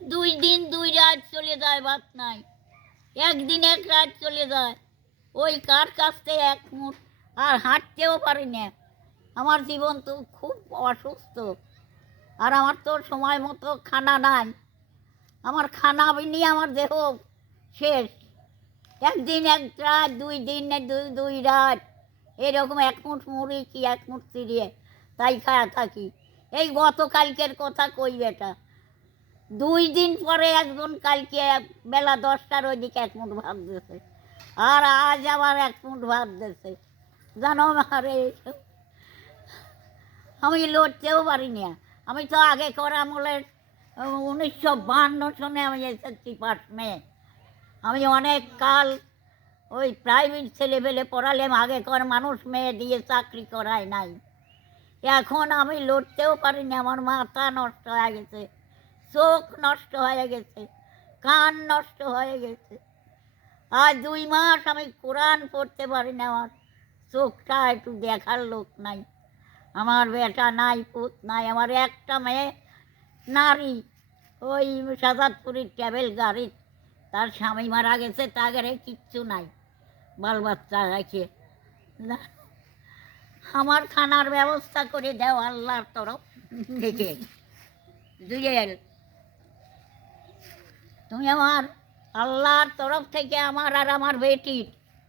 দুই দিন দুই রাত চলে যায় ভাত নাই। একদিন এক রাত চলে যায়। ওই কার কাছতে এক মুঠ? আর হাঁটতেও পারি না। আমার জীবন তো খুব অসুস্থ। আর আমার তো সময় মতো খানা নাই। আমার খানা বিনি আমার দেহ শেষ। একদিন এক রাত, দুই দিন দুই দুই রাত। এরকম এক মুঠ মুড়ি কি এক মুঠ চিড়িয়ে তাই খায়া থাকি। এই গতকালকের কথা কই বেটা? দুই দিন পরে একজন কালকে বেলা দশটার ওইদিকে এক মুঠ ভাত দিয়েছে আর আজ আবার এক মুঠ ভাত দিয়েছে জানো মারে আমি লড়তেও পারি না আমি তো আগে করা উনিশশো বান্ন সনে আমি এসেছি পাস মেয়ে। আমি অনেক কাল ওই প্রাইভেট ছেলেবেলে পড়ালাম, আগেকার মানুষ মেয়ে দিয়ে চাকরি করায় নাই। এখন আমি লড়তেও পারি না আমার মাথা নষ্ট হয়ে গেছে। চোখ নষ্ট হয়ে গেছে, কান নষ্ট হয়ে গেছে। আর দুই মাস আমি কোরআন পড়তে পারি না আমার, চোখটা একটু দেখার লোক নাই। আমার বেটা নাই, পুত নাই, আমার একটা মেয়ে নারী। ওই সাজাদপুরের ট্রাভেল গাড়ি, তার স্বামী মারা গেছে, তাগেরে কিচ্ছু নাই, বাল বাচ্চা রেখে। আমার খানার ব্যবস্থা করে দাও আল্লাহর তরফ দেখে দুইয়ের তুমি আমার আল্লাহর তরফ থেকে আমার আর আমার বেটির